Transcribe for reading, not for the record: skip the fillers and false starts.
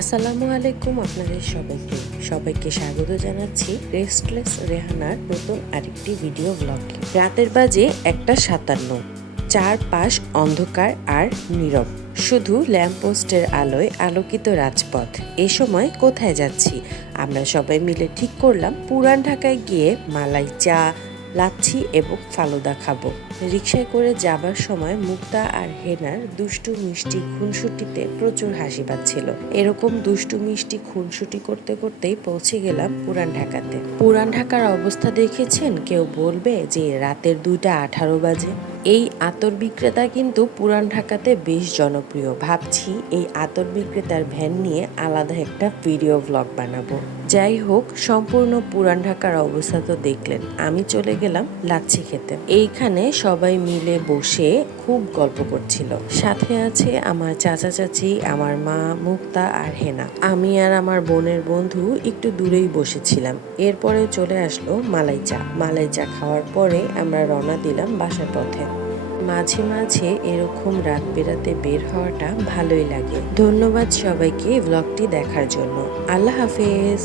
আসসালামু আলাইকুম আপনাদের সবাইকে স্বাগত জানাচ্ছি রেস্টলেস রেহানার নতুন আরেকটি ভিডিও ব্লগে। রাতের বাজে 1:57। চারপাশ অন্ধকার আর নীরব, শুধু ল্যাম্পপোস্টের আলোয় আলোকিত রাজপথ। এ সময় কোথায় যাচ্ছি? আমরা সবাই মিলে ঠিক করলাম পুরান ঢাকায় গিয়ে মালাই চা, লাচ্ছি এবং ফালুদা খাবো। রিকশায় করে যাবার সময় মুক্তা আর হেনার দুষ্টু মিষ্টি খুনসুটিতে প্রচুর হাসি পাচ্ছিল। এরকম দুষ্টু মিষ্টি খুনসুটি করতে করতেই পৌঁছে গেলাম পুরান ঢাকাতে। পুরান ঢাকার অবস্থা দেখেছেন? কেউ বলবে যে রাতের 2:18 বাজে। এই আতর বিক্রেতা কিন্তু পুরান ঢাকাতে বেশ জনপ্রিয়। ভাবছি এই আতর বিক্রেতার ভ্যান নিয়ে আলাদা একটা ভিডিও ব্লগ বানাবো। যাই হোক, সম্পূর্ণ পুরান ঢাকার অবস্থা তো দেখলেন। আমি চলে গেলাম লাচ্ছি খেতে। এইখানে সবাই মিলে বসে খুব গল্প করছিল। সাথে আছে আমার চাচা চাচি, আমার মা, মুক্তা আর হেনা। আমি আর আমার বোনের বন্ধু একটু দূরেই বসেছিলাম। এরপরে চলে আসলো মালাই চা খাওয়ার পরে আমরা রওনা দিলাম বাসার পথে। মাঝে মাঝে এরকম রাত বেরাতে বের হওয়াটা ভালোই লাগে। ধন্যবাদ সবাইকে ব্লগটি দেখার জন্য। আল্লাহ হাফেজ।